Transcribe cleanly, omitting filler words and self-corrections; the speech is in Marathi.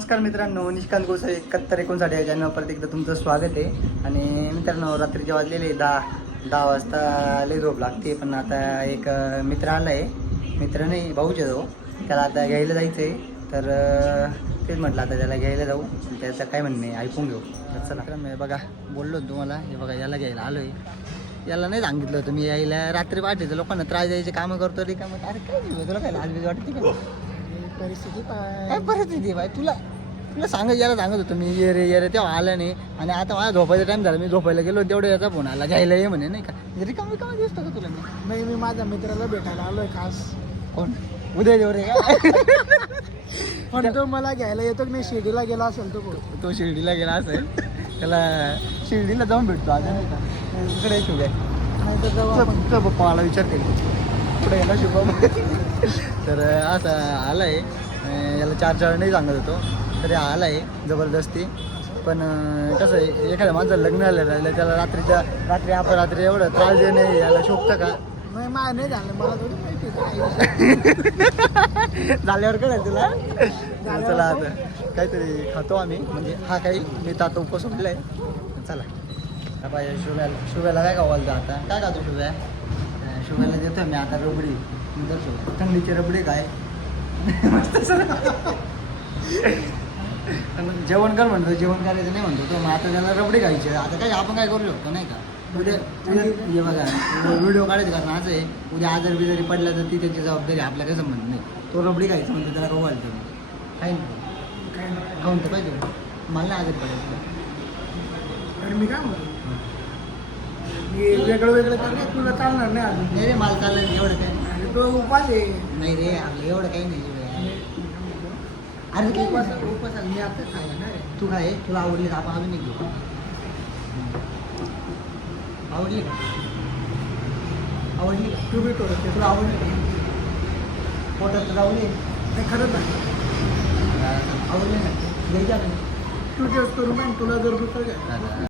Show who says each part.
Speaker 1: नमस्कार मित्रांनो, निष्कांत गोसावी 7159 या चॅनल परत एकदा तुमचं स्वागत आहे. आणि मित्रांनो, रात्रीचे वाजलेले 10 वाजता लई झोप लागते. पण आता एक मित्र आला आहे, मित्र नाही भाऊच आहे तो, त्याला आता घ्यायला जायचं आहे. तर तेच म्हटलं आता त्याला घ्यायला जाऊ, त्याचं काय म्हणणे ऐकून घेऊ. तर चला मी बघा बोललो तुम्हाला, हे बघा याला घ्यायला आलो आहे. याला नाही सांगितलं होतं मी यायला, रात्री वाटायचं लोकांना त्रास द्यायचे कामं करतो रे. कामं अरे काय नाही तुला, काय लाज बीज वाटते का?
Speaker 2: परिस्थिती
Speaker 1: काय परिस्थिती भाई, तुला याला सांगत होतो मी ये रे तेव्हा आलं नाही. आणि आता माझा झोपायचा टाइम झाला, मी झोपायला गेलो तेवढे याचा फोन आला घ्यायला ये म्हणे, नाही का? रिकामी कामं दिसतं का तुला?
Speaker 2: नाही, मी माझ्या मित्राला भेटायला आलोय खास.
Speaker 1: कोण? उदय देव रे का?
Speaker 2: पण तो मला घ्यायला येतो की नाही, शिर्डीला गेला असेल
Speaker 1: तो शिर्डीला गेला असेल, त्याला शिर्डीला जाऊन भेटतो आता, नाही का? इकडे शुभ आहे,
Speaker 2: नाही तर जाऊ आपण.
Speaker 1: तुझा पप्पा मला विचारते पुढे गेला शुभम. तर असं आला आहे, याला 4 नाही सांगत होतो तरी आला आहे जबरदस्ती. पण कसं आहे, एखाद्या माणसाला लग्न आलेलं त्याला रात्री अपरात्री एवढं त्रास देणे याला शोभतं का?
Speaker 2: नाही, माय नाही झालं, मला थोडी माहिती आहे.
Speaker 1: झाल्यावर कळेल तुला. चला आता काहीतरी खातो आम्ही, म्हणजे हा काही मी तर आता उपवास सोडला आहे. चला आता शुभ्याला काय खावायला आता, काय खातो शुभ्या? शुभ्याला देतो मी आता रबडी, थंडीची रबडी काय मस्त. जेवण कर म्हणतो, जेवण करायचं नाही म्हणतो तो, मग आता त्याला रबडी खायची. आता काय आपण काय करू शकतो, नाही का? उद्या हे बघा व्हिडिओ काढायचं कारण असं आहे, उद्या आजार बिजारी पडला तर ती त्याची जबाबदारी, आपल्या काही संबंध नाही. तो रबडी खायचं म्हणतो, त्याला खाऊ घालतो काही नाही, खाऊन तर पाहिजे. मला नाही आजारी पडायचं.
Speaker 2: आणि मी काय म्हणतो, वेगळं वेगळं करणार तुला चालणार नाही अजून.
Speaker 1: नाही रे, मला चाललं एवढं काय
Speaker 2: आणि तो उपास आहे.
Speaker 1: नाही रे, आपलं एवढं काही नाही. अरे
Speaker 2: उपास आहे, मी आता खायला नाही.
Speaker 1: तू काय तुला आवडली का? आपण अजून एक घेऊ. आवडली का? आवडली का?
Speaker 2: तू बी करू
Speaker 1: तुला आवडली का? पोटात तुला आवडली?
Speaker 2: ते खरंच आहे.
Speaker 1: आवडली ना? घ्यायच्या का?
Speaker 2: तू टेस्ट करू मग तुला जर दुसरं घ्या.